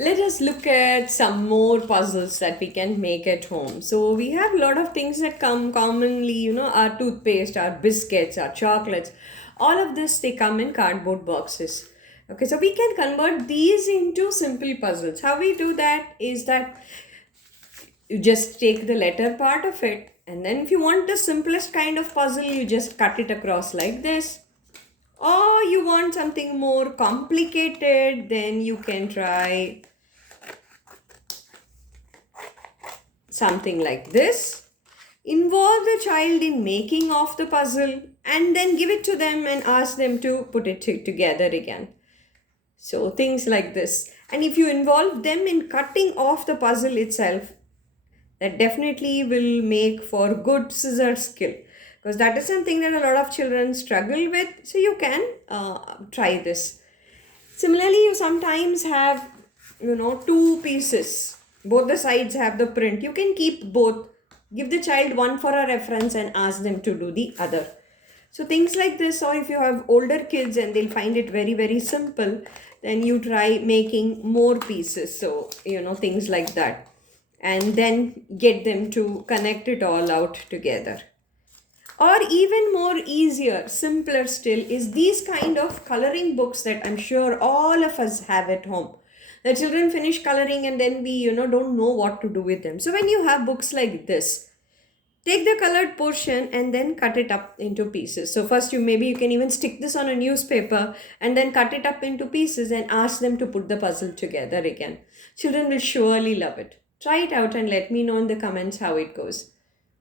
Let us look at some more puzzles that we can make at home. So we have a lot of things that come commonly, our toothpaste, our biscuits, our chocolates. All of this, they come in cardboard boxes. Okay, so we can convert these into simple puzzles. How we do that is that you just take the letter part of it, and then if you want the simplest kind of puzzle, you just cut it across like this. Or you want something more complicated, then you can try something like this. Involve the child in making of the puzzle and then give it to them and ask them to put it together again. So things like this. And if you involve them in cutting off the puzzle itself, that definitely will make for good scissor skill, because that is something that a lot of children struggle with. So you can try this. Similarly, you sometimes have, two pieces. Both the sides have the print. You can keep both. Give the child one for a reference and ask them to do the other. So things like this, or if you have older kids and they'll find it very, very simple, then you try making more pieces. So, things like that. And then get them to connect it all out together. Or even more easier, simpler still, is these kind of coloring books that I'm sure all of us have at home. The children finish coloring and then we, don't know what to do with them. So when you have books like this, take the colored portion and then cut it up into pieces. So first you can even stick this on a newspaper and then cut it up into pieces and ask them to put the puzzle together again. Children will surely love it. Try it out and let me know in the comments how it goes.